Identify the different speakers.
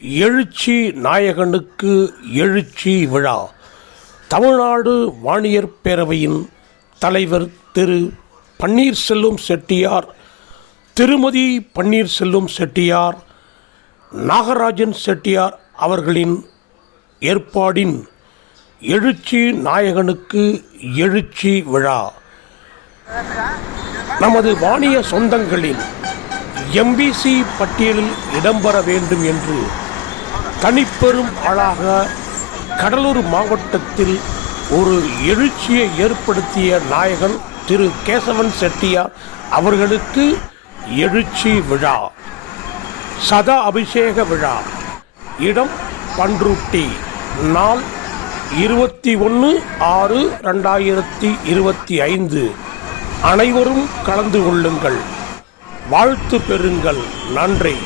Speaker 1: எழுச்சி நாயகனுக்கு எழுச்சி விழா. தமிழ்நாடு வாணியர் பேரவையின் தலைவர் திரு. பன்னீர்செல்வம் செட்டியார் திருமதி பன்னீர்செல்வம் செட்டியார் நாகராஜன் செட்டியார் அவர்களின் ஏற்பாடின் எழுச்சி நாயகனுக்கு எழுச்சி விழா. நமது வாணிய சொந்தங்களின் எம்பிசி பட்டியலில் இடம்பெற வேண்டும் என்று தனிப்பெரும் ஆளாக கடலூர் மாவட்டத்தில் ஒரு எழுச்சியை ஏற்படுத்திய நாயகன் திரு கேசவன் செட்டியார் அவர்களுக்கு எழுச்சி விழா சதா அபிஷேக விழா இடம் பன்ருட்டி நாள் இருபத்தி ஒன்று ஆறு ரெண்டாயிரத்தி இருபத்தி ஐந்து. அனைவரும் கலந்து கொள்ளுங்கள். வாழ்த்து பெறுங்கள். நன்றி.